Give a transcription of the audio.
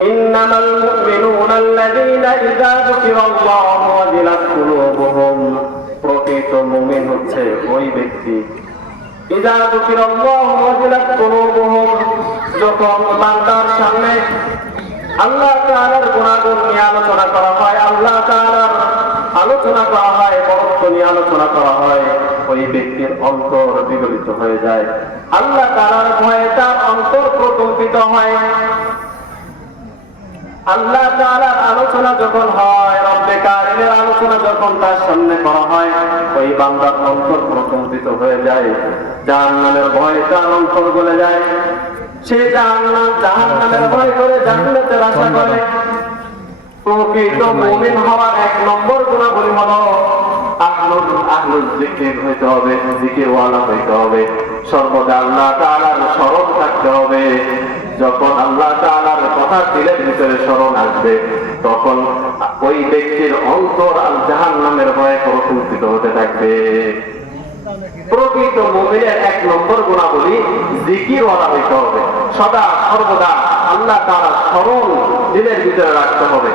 إنما المؤمنون الذين إذا ذكر الله وجلت قلوبهم প্রকৃত মুমিন হচ্ছে ওই ব্যক্তি ইদা যুকির আল্লাহ ওয়াজিলাত কুলুবুহুম যখন বান্দার সামনে আল্লাহ তাআলার গুণাগুণ নিয়ে আলোচনা করা হয় আল্লাহ তাআলার আলোচনা করা হয় বরত্ব নিয়ে আলোচনা করা হয় ওই ব্যক্তির অন্তর বিগলিত হয়ে যায় আল্লাহ তাআলার ভয়ে তার অন্তর প্রকম্পিত হয় আল্লাহ আলোচনা যখন হয়, রব্বে কারিমের আলোচনা যখন তার সামনে করা হয়, ওই বান্দার অন্তর প্রকম্পিত হয়ে যায়, জাহান্নামের ভয়ে তার অন্তর গলে যায়। সে জাহান্নাম, জাহান্নামের ভয় করে জান্নাতের আশা করে। প্রকৃত মুমিন হওয়ার এক নম্বর গুণাবলী হলো সর্বদা আল্লাহ তাআলার স্মরণ থাকতে হবে। যখন আল্লাহ তাআলার কথা দিলের ভিতরে স্মরণ আসবে। তখন ওই ব্যক্তির অন্তর আর জাহান নামের ভয়ে প্রকম্পিত হতে থাকবে। প্রকৃত মুমিনের এক নম্বর গুণাবলী জিকিরওয়ালা হইতে হবে। সদা সর্বদা আল্লাহ তারা স্মরণ দিলের ভিতরে রাখতে হবে।